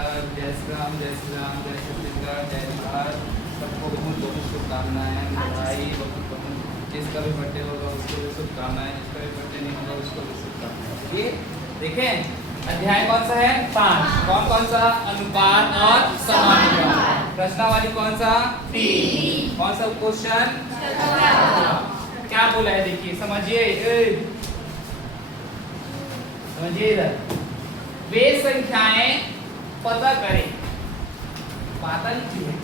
नमस्कार। जय श्री राम, जय श्री राम, जय छत्तीसगढ़, जय भारत। सबको बहुत बहुत शुभकामनाएं। भाई बहुत जिसका भी बर्थडे होगा उसको भी शुभकामनाएं, जिसका भी बर्थडे नहीं होगा उसको भी शुभकामनाएं। चलिए देखें, अध्याय कौन सा है? 5। कौन कौन सा? अनुपात और समानुपात। प्रश्नावली कौन सा? 3। कौन सा क्वेश्चन? क्या बोला है देखिए, समझिए समझिए इधर। वे संख्याएं पता करें, पता नहीं है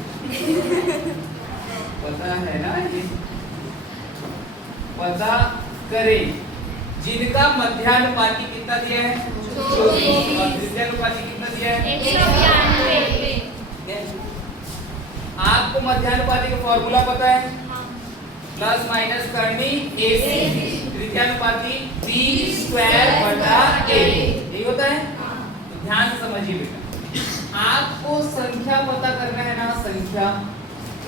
पता है ना, ये पता करें जिनका मध्यानुपाती कितना दिया है? 24। और द्वितीयानुपाती कितना दिया है? 192। आपको मध्यानुपाती का फॉर्मूला पता है? प्लस माइनस करनी AC, द्वितीयानुपाती b² / a, यही होता है। तो ध्यान से समझिए बेटा, आपको संख्या पता करना है ना। संख्या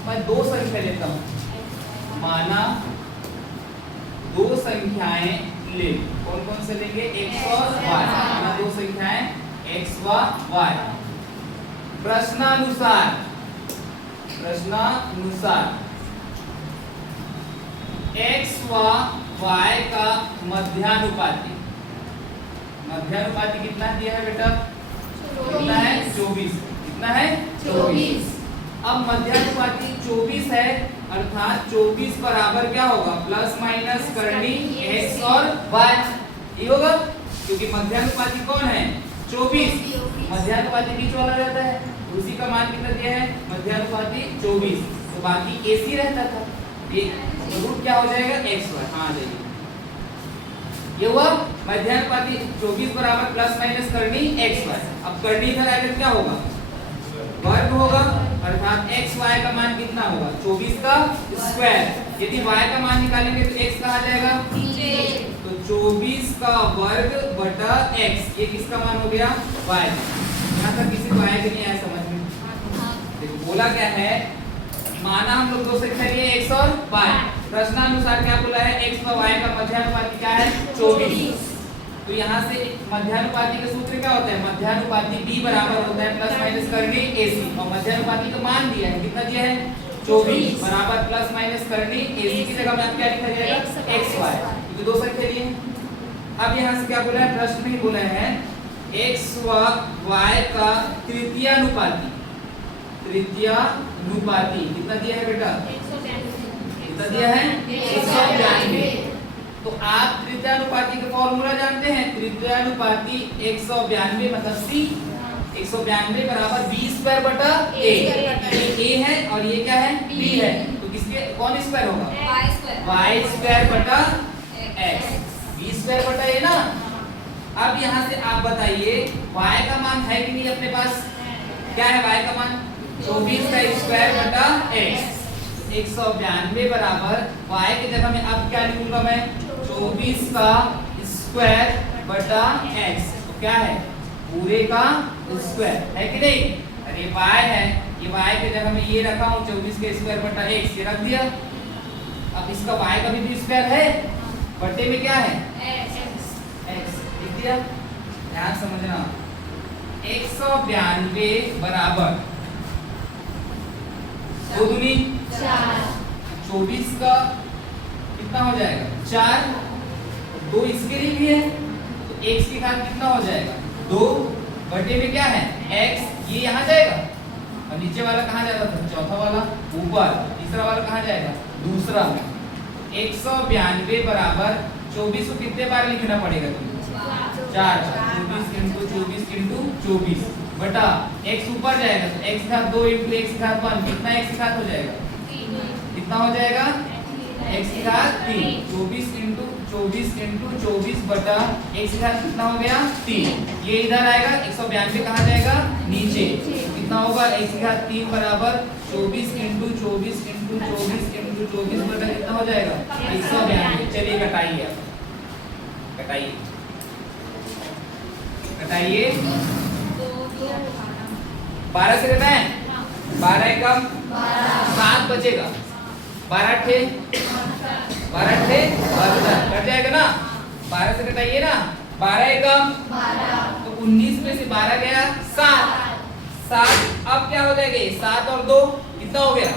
मैं 2 संख्या लेता हूं, माना 2 संख्याएं ले। कौन कौन से लेंगे? x और y। माना 2 संख्याएं x व y। प्रश्नानुसार x व y का मध्यानुपाती कितना दिया है बेटा? कितना है? 24। कितना है? 24। अब मध्यानुपाती 24 है, अर्थात 24 बराबर क्या होगा? प्लस माइनस करनी x और y, ये होगा। क्योंकि मध्यानुपाती कौन है? 24। मध्यानुपाती बीच वाला रहता है, उसी का मान कितना दिया है? मध्यानुपाती 24। तो बाकी AC रहता था, ये रूट क्या हो जाएगा? xy। हाँ जाइए, ये हुआ मध्यानुपाती 24 बराबर प्लस माइनस करनी xy। अब करनी इधर आएगा क्या होगा? वर्ग होगा, अर्थात xy का मान कितना होगा? 24 का स्क्वायर। यदि y का मान निकालेंगे तो x कहाँ जाएगा? नीचे। तो 24 का वर्ग बटा x, ये किसका मान हो गया? y। यहाँ तक किसी को आया कि नहीं आया समझ में? देखो बोला क्या है, माना हम लोग 2 संख्या लिए x और y। प्रश्नानुसार क्या बोला है? x व y का मध्यानुपाती क्या है? 24। तो यहाँ से मध्यानुपाती का सूत्र क्या होता है? मध्यानुपाती b बराबर होता है प्लस माइनस करनी AC, और मध्यानुपाती का मान दिया है, कितना दिया है? 24 बराबर प्लस माइनस करनी AC की जगह में क्या लिखा जाएगा? xy, क्योंकि 2 संख्या लिए। अब यहाँ से क्या बोला है? प्रश्न में बोला है x व y का तृतीयानुपाती कितना दिया है बेटा? कितना दिया है? 192। तो आप तृतीयानुपाती का फॉर्मूला जानते हैं। तृतीयानुपाती 192 मतलब C। 192 बराबर b² बटा a। ये a है और ये क्या है? b है। तो किसके कौन स्क्वायर होगा? y² बटा x। b² बटा a ना। अब यहाँ से आप बताइए y का मान है कि नहीं अपने पास? क्या है y का मान? 24 का स्क्वायर बटा x। 192 बराबर y की जगह में अब क्या लिखूंगा मैं? 24 का स्क्वायर बटा x। तो क्या है? पूरे का स्क्वायर है कि नहीं? अरे ये y है, ये y की जगह में ये रखा हूँ 24 के स्क्वायर बटा x, ये रख दिया। अब इसका y का भी स्क्वायर है, बटे में क्या है? x लिख दिया। ध्यान समझना, 192 बराबर 2 दूनी 4। 24 का कितना हो जाएगा? 4। 2 इसके लिए भी है, तो x की घात कितना हो जाएगा? 2 बटे में क्या है? x। ये यहाँ जाएगा और नीचे वाला कहाँ जाता था? चौथा वाला ऊपर, तीसरा वाला कहाँ जाएगा? दूसरा में। 192 बराबर 24 को कितने बार लिखना पड़ेगा तुमको? 4। 24 इंटू 24 बटा x ऊपर जाएगा तो x घात 2 इंटू x घात 1, कितना x घात हो जाएगा? कितना हो जाएगा? x घात 3। 24 इंटू 24 बटा x घात कितना हो गया? 3। ये इधर आएगा, 192 कहाँ जाएगा? नीचे। कितना होगा? x घात 3 बराबर 24 इंटू 24 बटा कितना हो जाएगा? 192। चलिए घटाइए, घटाइए 12 से घटाएं। 12 कम 7 बचेगा। 12 ठे 72 कट जाएगा ना। 12 से घटाइए ना। 12 कम 12, तो 19 में से 12 गया 7। 7 अब क्या हो जाएगा? 7 और 2 कितना हो गया?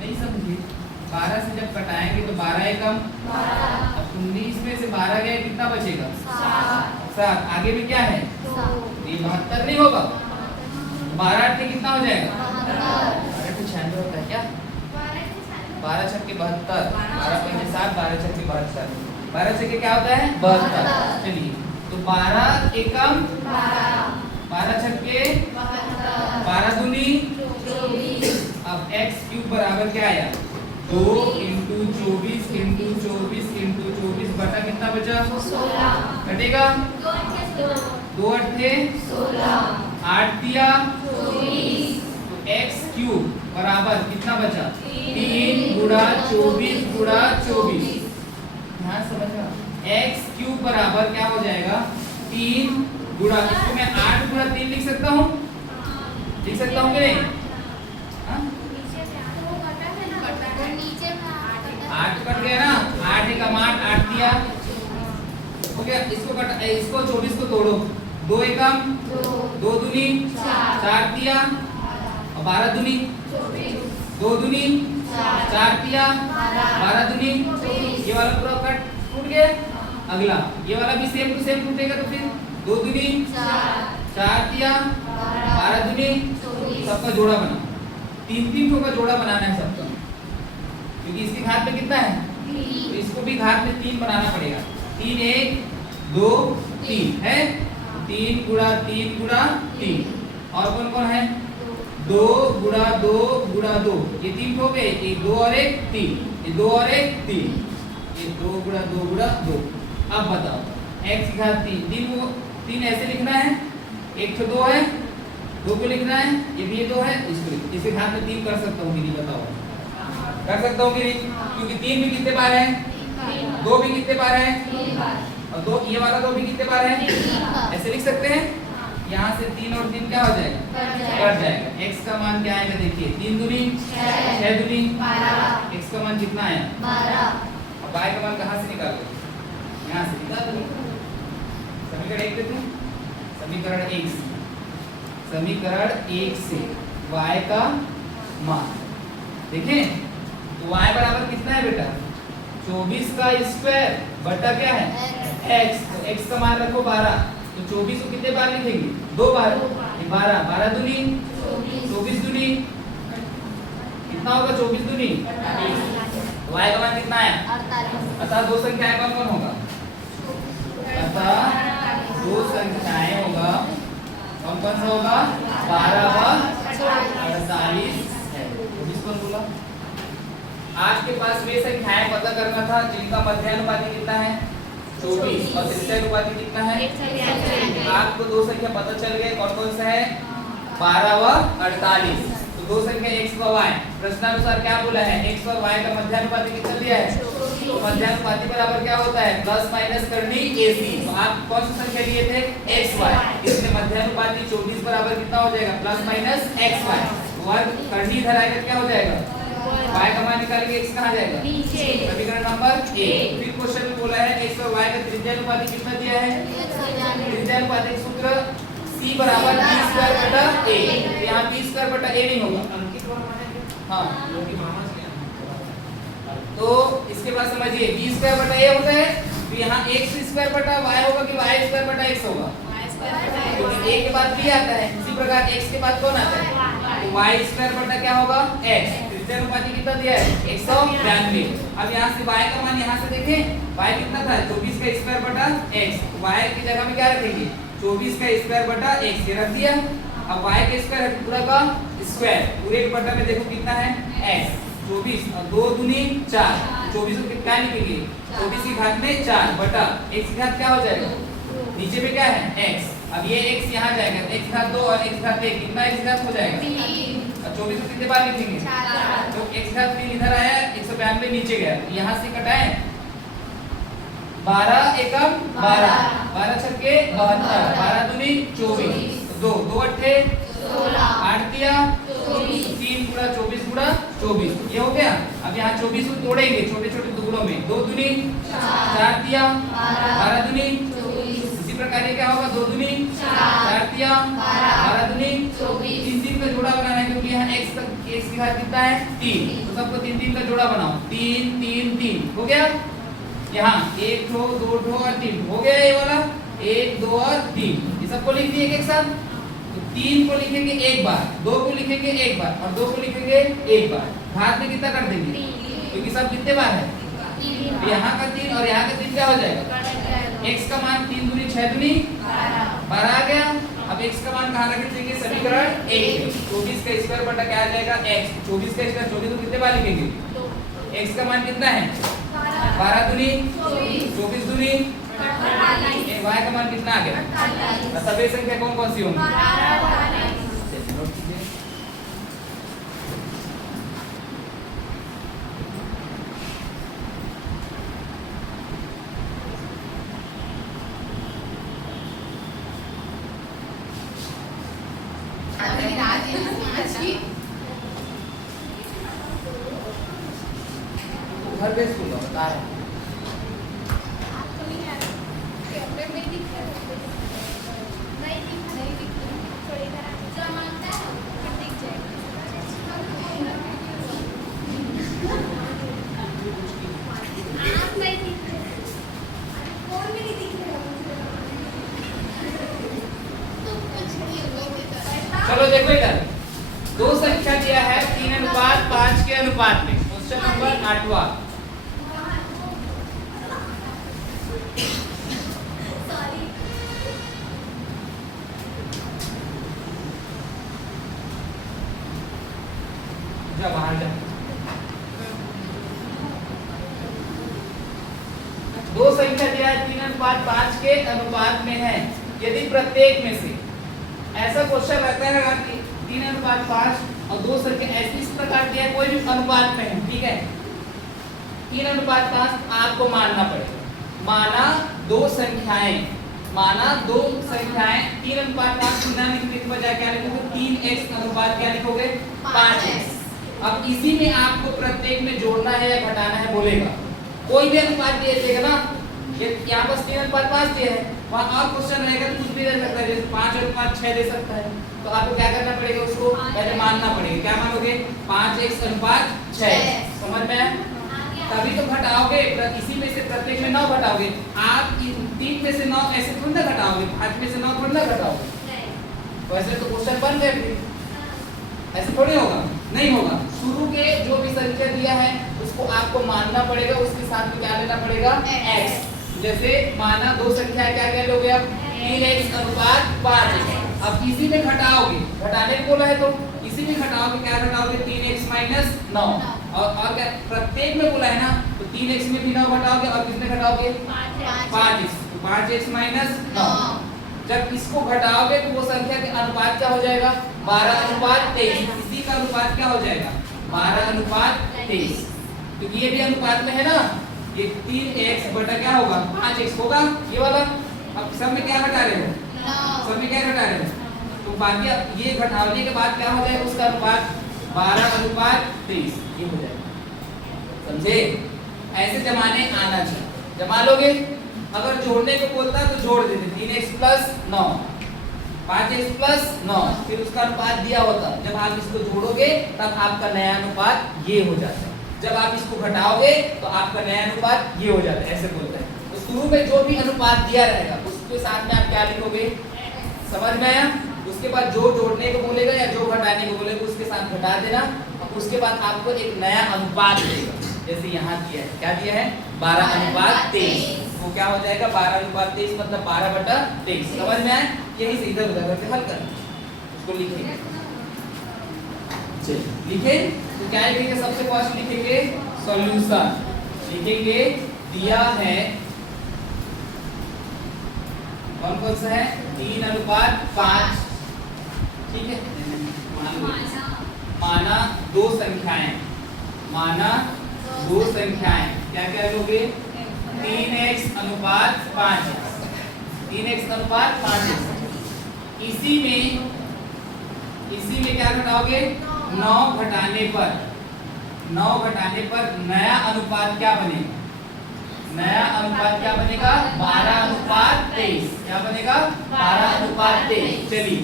नहीं समझे? 12 से जब कटाएंगे तो 12 एकम 12। अब 19 में से 12 गए कितना बचेगा? 7। आगे भी क्या है? ये 72 नहीं होगा? 12 8 कितना हो जाएगा? 96 होता है क्या? 12 छक्के 72, 12 पंजे 7, 12 छक्के 72, 12 छक्के क्या होता है? 72। चलिए तो 12 एकम 12 छक्के 12 दूनी 24। अब x क्यूब बराबर क्या आया? 2 इंटू 24 इंटू 24 इंटू 24 बटा कितना बचा? 16। कटेगा 2 अट्ठे 16, 8 दिया 24। तो x क्यूब बराबर कितना बचा? 3 गुणा 24 गुणा 24। ध्यान समझना, x क्यूब बराबर क्या हो जाएगा? 3 गुणा, इसको मैं 8 गुणा 3 लिख सकता हूँ? लिख सकता हूँ कि नहीं? 8 कट गया ना, 8 एकम 8, 8 दिया हो गया। इसको 24 को तोड़ो, 2 एकम 2 दूनी 4 दिया और 12 दूनी 2 दूनी 4 दिया 12 दूनी। ये वाला पूरा कट टूट गया। अगला ये वाला भी सेम टू सेम टूटेगा तो फिर 2 दूनी 4 दिया 12 दूनी, सबका जोड़ा बना। 3 का जोड़ा बनाना है सबका, क्योंकि इसकी घात में कितना है? तो इसको भी घात में 3 बनाना पड़ेगा। 3 1 2 3 है, 3 गुणा 3 गुणा 3। और कौन कौन है? 2 गुणा 2 गुणा 2, ये 3 हो गए। एक 2 और एक 3, ये 2 और एक 3, ये 2 गुणा 2 गुणा 2। अब बताओ x की घात 3, 3 ऐसे लिखना है, एक तो 2 है, 2 को लिखना है, ये भी 2 है, इसको इसे घात में 3 कर सकता हूँ कि नहीं? बताओ कर सकता हूँ कि नहीं? क्योंकि 3 भी कितने बार है? 2 भी कितने बार है? और 2 ये वाला 2 भी कितने बार है? ऐसे लिख सकते हैं। यहाँ से 3 और 3 क्या हो जाएगा? कट जाएगा। x का मान क्या आएगा? देखिए 3 दूनी 6 दूनी 12। x का मान कितना आया? 12। अब y का मान कहाँ से निकालोगे? यहाँ से निकाल लो। समीकरण 1 देखो, समीकरण 1 से, समीकरण 1 से y का मान देखें तो y बराबर कितना है बेटा? 24 का स्क्वायर बटा क्या है? x। तो x का मान रखो 12, तो 24 को कितने बार लिखेंगे? 2 बार। ये 12, 12 दूनी 24 दूनी कितना होगा? 24 दूनी y का मान कितना है? 48। अतः दो संख्याएं कौन कौन होगा? अतः दो संख्याएं होगा, कौन कौन सा होगा? 12 व 48 है। 24 कौन बोला? आपके पास वे संख्याएं पता करना था जिनका मध्यानुपाती कितना है? 24 और तृतीयानुपाती कितना है? आपको दो संख्या पता चल गए, कौन कौन सा है? 12 व 48। तो दो संख्या x व y, प्रश्नानुसार क्या बोला है? x और y का मध्यानुपाती कितना दिया है? तो मध्यानुपाती बराबर क्या होता है? प्लस माइनस करनी AC। तो आप कौन सी संख्या लिए थे? x y, इसलिए मध्यानुपाती 24 बराबर कितना हो जाएगा? Plus minus xy। वर्ग करनी इधर आएगा, क्या हो जाएगा? y का मान निकाल के x कहाँ जाएगा? नीचे। समीकरण नंबर 1। फिर क्वेश्चन में बोला है x और y का तृतीयानुपाती कितना दिया है? तृतीयानुपाती सूत्र c बराबर b स्क्वायर बटा a। यहाँ b स्क्वायर बटा a नहीं होगा। हाँ, तो इसके बाद समझिए b स्क्वायर बटा a होता है, तो यहाँ x स्क्वायर बटा y होगा कि y स्क्वायर बटा x होगा? क्योंकि a के बाद b आता है, इसी प्रकार x के बाद कौन आता है? तो y स्क्वायर बटा क्या होगा? x। तृतीयानुपाती कितना दिया है? 192। अब यहाँ से y का मान यहाँ से देखें, y कितना था? 24 का स्क्वायर बटा x। y की जगह में क्या रखेंगे? 24 का स्क्वायर बटा x, ये रख दिया। अब y का स्क्वायर पूरा का स्क्वायर, पूरे के बटा में देखो कितना है? x। 24 और 2 दूनी 4, 24 को क्या लिखेंगे? 24 की घात में 4 बटा x की घात क्या हो जाएगा? नीचे में क्या है? x। अब ये x यहाँ जाएगा, x घात 2 और x घात 1, कितना x घात हो जाएगा? 24 को कितने बार लिखेंगे? तो x घात 3 इधर आया, 192 नीचे गया, यहाँ से कटाए 12 एकम 12, 12 छक्के 72, 12 दूनी 24, 2 2 अट्ठे 8 दिया 3 गुणा 24 गुणा 24, ये हो गया। अब यहाँ 24 को तोड़ेंगे छोटे छोटे टुकड़ों में, 2 दूनी 4 दिया 12 दूनी, इसी प्रकार ये क्या होगा? 2 दूनी 4 गया 12 दूनी 24। 3 का जोड़ा बनाना है क्योंकि यहाँ x के साथ कितना है 3, तो सबको 3 का जोड़ा बनाओ। 3 3 3 हो गया। यहाँ 1 2 2 2 और 3 हो गया ये वाला 1 2 और 3, ये सबको लिख दिए एक साथ। तो 3 को लिखेंगे एक बार, 2 को लिखेंगे एक बार और 2 को लिखेंगे एक बार। घात में कितना कर देंगे क्योंकि सब कितने बार है, यहाँ का 3 और यहाँ का 3 क्या हो जाएगा, x का मान 3 दूनी 6 दूनी 12 आ गया। अब x का मान कहाँ रख देंगे, समीकरण 1 में 24 का स्क्वायर बटा क्या आ जाएगा x, 24 का स्क्वायर 24 को कितने बार लिखेंगे, x का मान कितना है 12 दूनी 24 दूनी y का मान कितना आ गया, सभी संख्या कौन कौन सी होंगी। घर पे स्कूल बता रहा हूँ। चलो देखो इधर दो संख्या दिया है 3:5 के अनुपात में। क्वेश्चन नंबर 8वां। जा बाहर जा। दो संख्या दिया है 3:5 के अनुपात में है, यदि प्रत्येक में से ऐसा क्वेश्चन रहता है कि 3:5 और दो संख्या ऐसी इस प्रकार दिया है, कोई भी अनुपात में है, ठीक है। 3:5 आपको मानना पड़ेगा। माना दो संख्याएं 3:5 गुना लिखने के बजाय क्या लिखोगे, 3x अनुपात क्या लिखोगे 5x। अब इसी में आपको प्रत्येक में जोड़ना है या घटाना है बोलेगा। कोई भी अनुपात दे देगा ना, ये यहाँ पर 3:5 दिया है, वहाँ और क्वेश्चन रहेगा कुछ भी दे सकता है, जैसे 5:6 दे सकता है। तो आपको क्या करना पड़ेगा, उसको पहले मानना पड़ेगा। क्या मानोगे 5x अनुपात 6, समझ में आया। तभी तो घटाओगे, इसी में से प्रत्येक में 9 घटाओगे। आप 3 में से 9 ऐसे थोड़ी ना घटाओगे, 5 में से 9 थोड़ी ना घटाओगे। वैसे तो क्वेश्चन बन गए थे, ऐसे थोड़ी होगा, नहीं होगा। शुरू के जो भी संख्या दिया है उसको आपको मानना पड़ेगा, उसके साथ में क्या लेना पड़ेगा x। जैसे माना दो संख्या क्या क्या लोगे आप 3x अनुपात 5x। अब इसी में घटाओगे, घटाने को बोला है तो इसी में घटाओगे, क्या घटाओगे 3x माइनस 9। और क्या प्रत्येक में बोला है ना, तो 3x में भी 9 घटाओगे और किसमें घटाओगे 5x, 5x माइनस 9। जब इसको घटाओगे तो वो संख्या के अनुपात क्या हो जाएगा 12:23। इसी का अनुपात क्या हो जाएगा 12:23, क्योंकि ये भी अनुपात में है ना। ये 3x बटा क्या होगा 5x होगा ये वाला। अब सब में क्या घटा रहे हो, सब में क्या घटा रहे हो, तो बाकी ये घटाने के बाद क्या हो जाएगा उसका अनुपात 12:23 ये हो जाएगा। समझे, ऐसे जमाने आना चाहिए। जमा लोगे, अगर जोड़ने को बोलता तो जोड़ देते 3x + 9 5x + 9, फिर उसका अनुपात दिया होता। जब आप इसको जोड़ोगे तब आपका नया अनुपात ये हो जाता है। जब आप इसको घटाओगे तो आपका नया अनुपात ये हो जाता है, ऐसे बोलते हैं। तो शुरू में जो भी अनुपात दिया रहेगा उसके साथ में आप क्या लिखोगे, समझ में आया। उसके बाद जो जोड़ने को बोलेगा या जो घटाने को बोलेगा उसके साथ घटा देना, और उसके बाद आपको एक नया अनुपात देगा। जैसे यहाँ दिया है, क्या दिया है 12:23, वो क्या हो जाएगा 12:23 मतलब 12/23। समझ में आया। यही से इधर उधर करके हल करना, उसको लिखेंगे। लिखे तो क्या लिखेंगे, सबसे फर्स्ट लिखेंगे सॉल्यूशन, लिखेंगे दिया है कौन कौन सा है 3:5, ठीक है। माना दो संख्याएं, माना दो संख्याएं क्या क्या लोगे 3x अनुपात 5x, 3x अनुपात 5x। इसी में क्या घटाओगे 9 घटाने पर नया अनुपात क्या बनेगा, नया अनुपात क्या बनेगा 12:23। क्या बनेगा 12:23। अनुपात 23। चलिए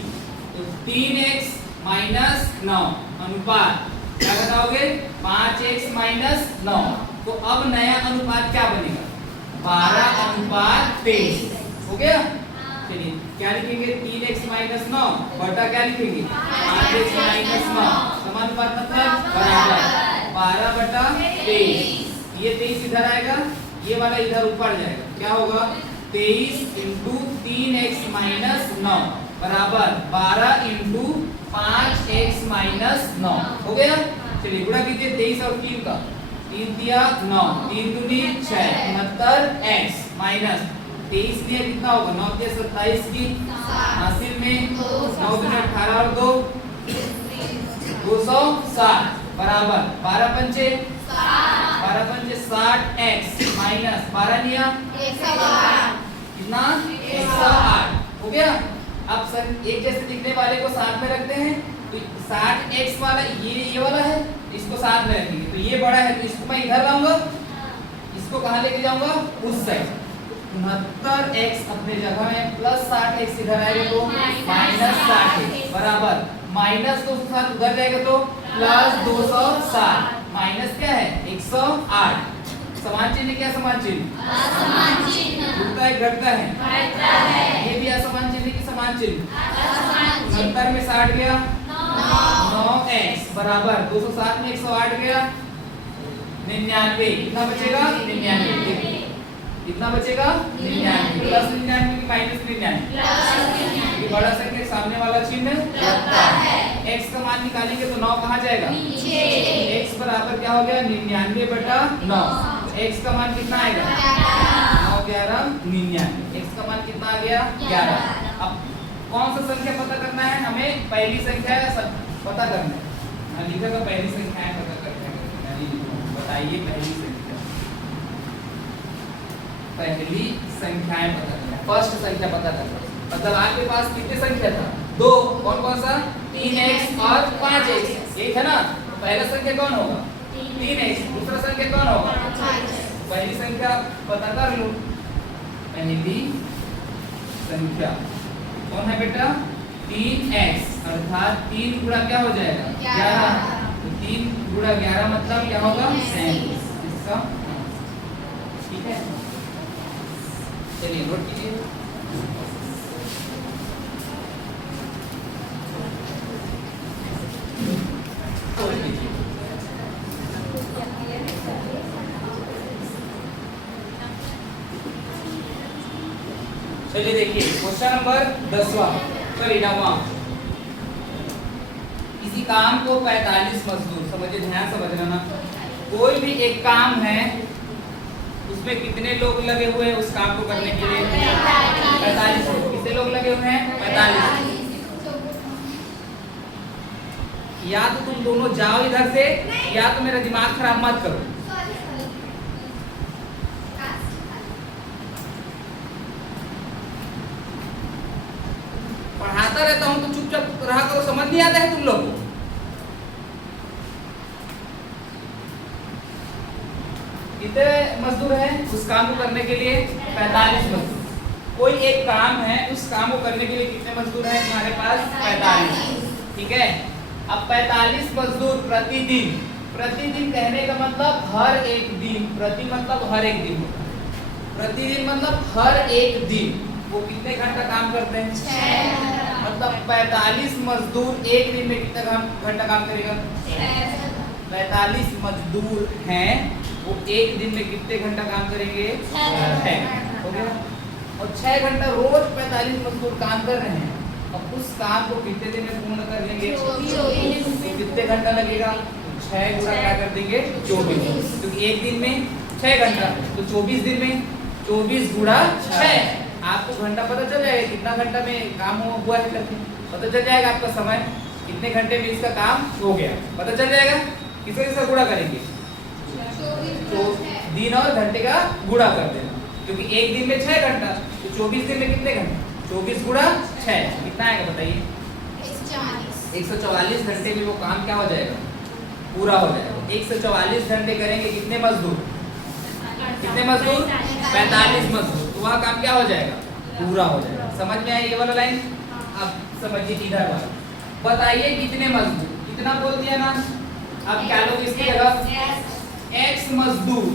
तो 3x माइनस 9 अनुपात क्या बताओगे 5x माइनस 9। तो अब नया अनुपात क्या बनेगा 12 अनुपात 23 हो गया। चलिए क्या लिखेंगे 3x माइनस 9 बटा क्या लिखेंगे 5x माइनस 9 समानुपात मतलब बराबर 12 बटा 23। ये 23 इधर आएगा ये वाला इधर ऊपर जाएगा क्या होगा 23 इंटू 3x माइनस 9 बराबर 12 इंटू 5x माइनस 9 हो गया। चलिए गुणा कीजिए 23 और 3 का 3 दिया 9 3 दूनी 6 69x माइनस 23 में कितना होगा 9 के 27 की हासिल में 9 दूनी 18 और 2 260 बराबर 12 पंचे 60x माइनस 12 लिया कितना 108 हो गया। अब सर एक जैसे दिखने वाले को साथ में रखते हैं तो 60x वाला ये वाला है इसको साथ में रखेंगे तो ये बड़ा है तो इसको मैं इधर लाऊंगा इसको कहाँ लेके जाऊंगा उस साइड 69x अपने जगह में प्लस 60x इधर आएगा तो माइनस 60x बराबर माइनस तो साथ उधर जाएगा तो प्लस 260 माइनस क्या है 108 समान चिन्ह क्या समान चिन्ह उठता है घटता है ये भी असमान चिन्ह की समान चिन्ह 69 में 60 गया 9x बराबर 260 में 108 गया 99 कितना बचेगा 99 कितना बचेगा 99 प्लस 99 की माइनस 99 ये बड़ा संख्या सामने वाला चिन्ह लगता है x का मान निकालेंगे तो 9 कहाँ जाएगा नीचे x बराबर क्या हो गया 99 बटा 9 x का मान कितना आएगा 9 11 99 x का मान कितना आ गया 11। अब कौन सा संख्या पता करना है हमें पहली संख्या पता करना है लिखा था पहली संख्या पता करना है बताइए पहली संख्याएं पता करना फर्स्ट संख्या पता करना मतलब आपके पास कितनी संख्या था दो कौन कौन सा 3x और 5x एक है ना तो पहला संख्या कौन होगा 3x दूसरा संख्या कौन होगा पहली संख्या पता कर लो पहली संख्या कौन है बेटा 3x अर्थात 3 गुणा क्या हो जाएगा 11 तो 3 गुणा 11 मतलब क्या होगा 37 इसका ठीक है। चलिए नोट कीजिए चलिए देखिए क्वेश्चन नंबर 10वां सॉरी 9वां किसी काम को 45 मजदूर समझिए ध्यान से समझना ना कोई भी एक काम है उसमें कितने लोग लगे हुए हैं उस काम को करने के लिए 45 लोग कितने लोग लगे हुए हैं 45 या तो तुम दोनों जाओ इधर से या तो मेरा दिमाग खराब मत करो पढ़ाता रहता हूं तो चुपचाप रहा करो समझ नहीं आता है तुम लोग को कितने मजदूर हैं उस काम को करने के लिए 45 मजदूर कोई एक काम है उस काम को करने के लिए कितने मजदूर हैं हमारे पास 45 ठीक है। अब 45 मजदूर प्रतिदिन कहने का मतलब हर एक दिन प्रति मतलब हर एक दिन होता है प्रतिदिन मतलब हर एक दिन वो कितने घंटा काम करते हैं 6 मतलब 45 मजदूर एक दिन में कितना घंटा काम करेगा 45 मजदूर हैं वो एक दिन में कितने घंटा काम करेंगे 6 हो गया। और 6 घंटा रोज 45 मजदूर काम कर रहे हैं अब उस काम को कितने दिन में पूर्ण कर लेंगे 24 कितने घंटा लगेगा 6 गुणा क्या कर देंगे 24 क्योंकि एक दिन में 6 घंटा तो 24 दिन में 24 गुणा 6 आपको घंटा पता चल जाएगा कितना घंटा में काम हुआ है करके पता चल जाएगा आपका समय कितने घंटे में इसका काम हो गया पता चल जाएगा किससे किसका गुणा करेंगे तो दिन और घंटे का गुणा कर देना क्योंकि एक दिन में 6 घंटा तो 24 दिन में कितने घंटे 24 गुणा 6 कितना आएगा बताइए 144 घंटे में वो काम क्या हो जाएगा पूरा हो जाएगा। 144 घंटे करेंगे कितने मजदूर 45 मजदूर तो वह काम क्या हो जाएगा पूरा हो जाएगा। समझ में आया ये वाला लाइन अब समझिए इधर वाला, बताइए कितने मजदूर, कितना बोल दिया ना, अब क्या लोग इसकी जगह x मजदूर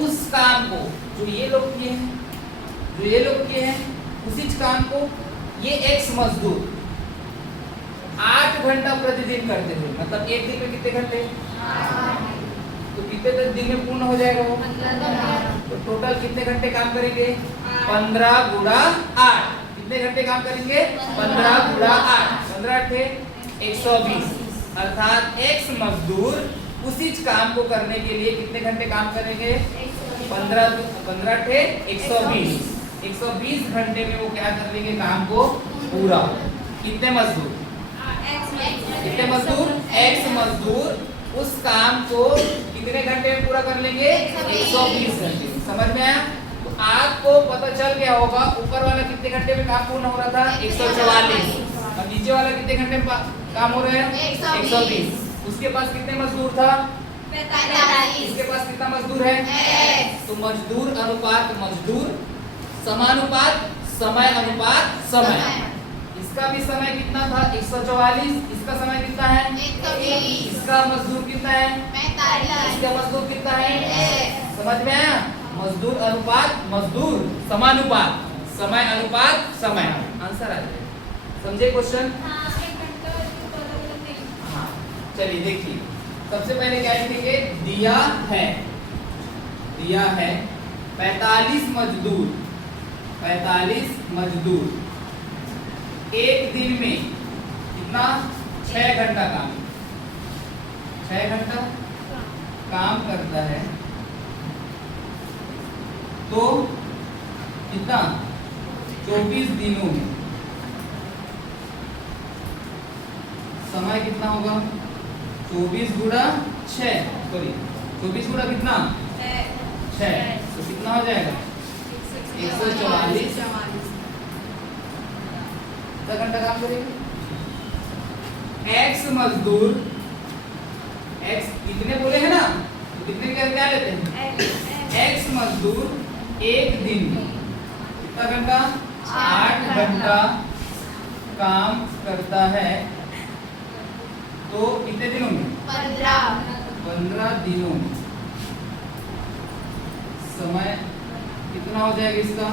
उस काम को जो ये लोग किए हैं, जो ये लोग किए हैं उसी काम को ये x मजदूर 8 घंटा प्रतिदिन करते थे, मतलब एक दिन में कितने घंटे, तो कितने तक दिन में पूर्ण हो जाएगा वो, तो टोटल कितने घंटे काम करेंगे, 15 गुणा 8, कितने घंटे काम करेंगे, 15 गुणा 8, 15 थे 120, अर्थात x मजदूर उसी काम को करने के लिए कितने घंटे काम करेंगे, 15 थे 120 घंटे में वो क्या कर लेंगे काम को पूरा। कितने मजदूर, कितने मजदूर, x मजदूर उस काम को कितने घंटे में पूरा कर लेंगे, 120 घंटे। समझ में आया? तो आपको पता चल गया होगा ऊपर वाला कितने घंटे में काम पूर्ण हो रहा था, 144, और नीचे वाला कितने घंटे में काम हो रहा है, 120। उसके पास कितने मजदूर था, 45। इसके पास कितना मजदूर है, तो मजदूर अनुपात मजदूर समानुपात समय अनुपात समय। इसका भी समय कितना था, 144, इसका समय कितना है, 120, इसका मजदूर कितना है, 45, इसका मजदूर कितना है, समझ में आया? मजदूर अनुपात मजदूर समानुपात समय अनुपात समय, आंसर आ जाएगा। समझे क्वेश्चन? हाँ चलिए देखिए, सबसे पहले क्या लिखेंगे, दिया है 45 मजदूर, 45 मजदूर एक दिन में कितना, 6 घंटा काम, 6 घंटा काम करता है, तो कितना, 24 दिनों में समय कितना होगा, 24 गुणा 6, सॉरी 24 गुणा कितना, 6, तो कितना हो जाएगा, 144 घंटा काम करेंगे। x मजदूर, x कितने बोले हैं ना, तो कितने क्या लेते हैं, x मजदूर एक दिन में कितना घंटा, 8 घंटा काम करता है, तो कितने दिनों में, 15 दिनों में समय कितना हो जाएगा इसका,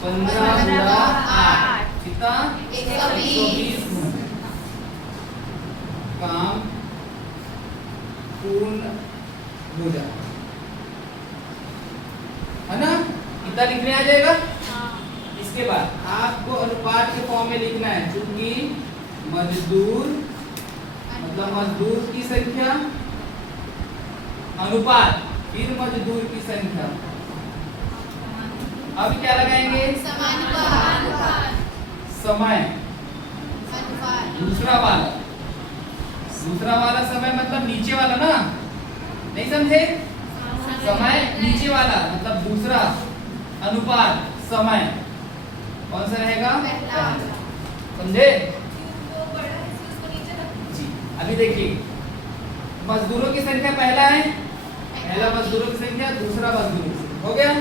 15 गुणा 8 कितना, 120 काम पूर्ण हो जाए, है ना? कितना लिखने आ जाएगा। इसके बाद आपको अनुपात के फॉर्म में लिखना है, क्योंकि मजदूर मतलब मजदूर की संख्या अनुपात फिर मजदूर की संख्या, अब क्या लगाएंगे, समय, दूसरा वाला समय मतलब नीचे वाला ना, नहीं समझे, समय नीचे वाला मतलब दूसरा, अनुपात समय कौन सा रहेगा, समझे जी। अभी देखिए मजदूरों की संख्या पहला है, पहला मजदूरों की संख्या, दूसरा मजदूरों की संख्या, हो गया।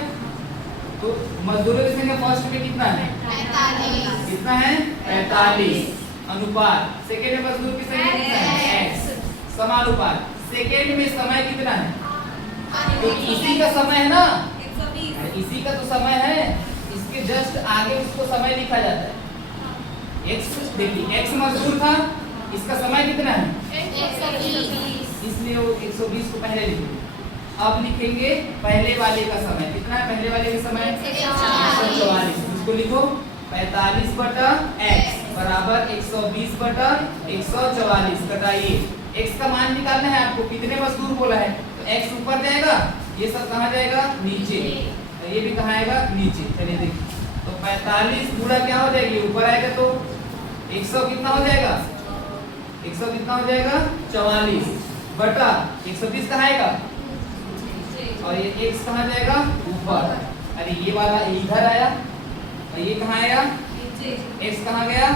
तो मजदूरों की संख्या फर्स्ट में कितना है, 45, कितना है 45, अनुपात सेकेंड में मजदूर की संख्या कितना है, x, समानुपात सेकेंड में समय कितना है, तो इसी का समय है ना, 120, इसी का तो समय है, इसके जस्ट आगे उसको समय लिखा जाता है, x। देखिए x मजदूर था, इसका समय कितना है, 120, इसलिए वो 120 को पहले लिखेंगे। अब लिखेंगे पहले वाले का समय कितना है, पहले वाले का समय 144, इसको लिखो 45 बटा x बराबर 120 बटा 144, कटाइए, x का मान निकालना है आपको, कितने मजदूर बोला है, तो x ऊपर जाएगा, ये सब कहाँ जाएगा, नीचे, तो ये भी कहाँ आएगा, नीचे। चलिए देखिए, तो 45 गुणा क्या हो जाएगी, ऊपर आएगा तो 100 कितना हो जाएगा, 100 कितना हो जाएगा 44 बटा 120 कहाँ आएगा, और ये x कहाँ जाएगा, ऊपर, अरे ये वाला इधर आया और ये कहाँ आया, x कहाँ गया,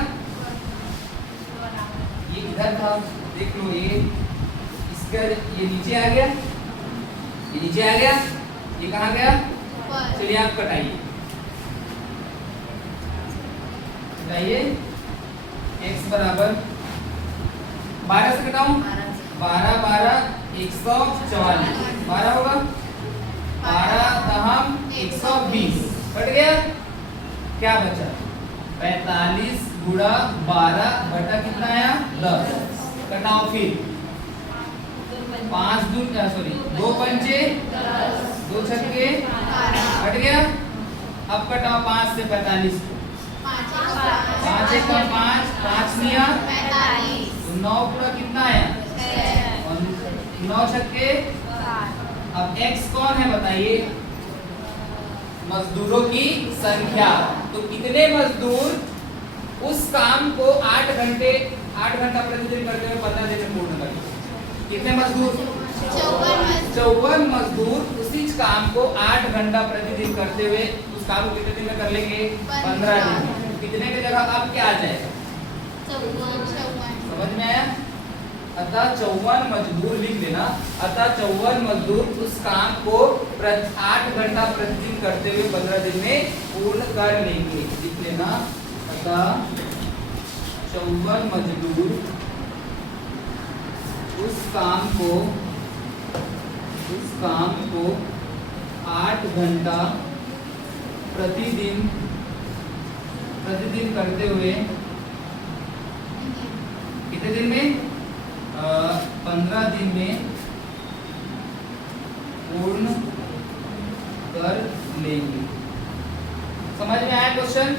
ये इधर था, देख लो ये इसका, ये नीचे आ गया, ये नीचे आ गया, ये कहाँ गया, चलिए आप कटाइए, बताइए x बराबर 12 से घटाऊं 12 12 144 12 होगा 12 दहम 120 कट गया क्या बचा 45 गुणा 12 बटा कितना आया 10 घटाओ फिर 5 दून सॉरी 2 पंचे 2 छक्के कट गया अब कटाओ 5 से 45 5 एक 5 5 मिया 9 पूरा कितना आया 9 छक्के अब x कौन है बताइए मजदूरों की संख्या तो कितने मजदूर उस काम को 8 घंटा प्रतिदिन करते हुए 15 दिन में पूर्ण करेंगे कितने मजदूर 54 मजदूर उसी काम को 8 घंटा प्रतिदिन करते हुए उस काम को कितने दिन में कर लेंगे 15 दिन में कितने की जगह अब क्या आ जाएगा समझ में आया अतः 54 मजदूर लिख देना अतः 54 मजदूर उस काम को 8 घंटा प्रतिदिन करते हुए 15 दिन में पूर्ण कर लेंगे लिख लेना अतः 54 मजदूर उस काम को 8 घंटा प्रतिदिन करते हुए कितने दिन में 15 दिन में पूर्ण कर लेंगे समझ में आया क्वेश्चन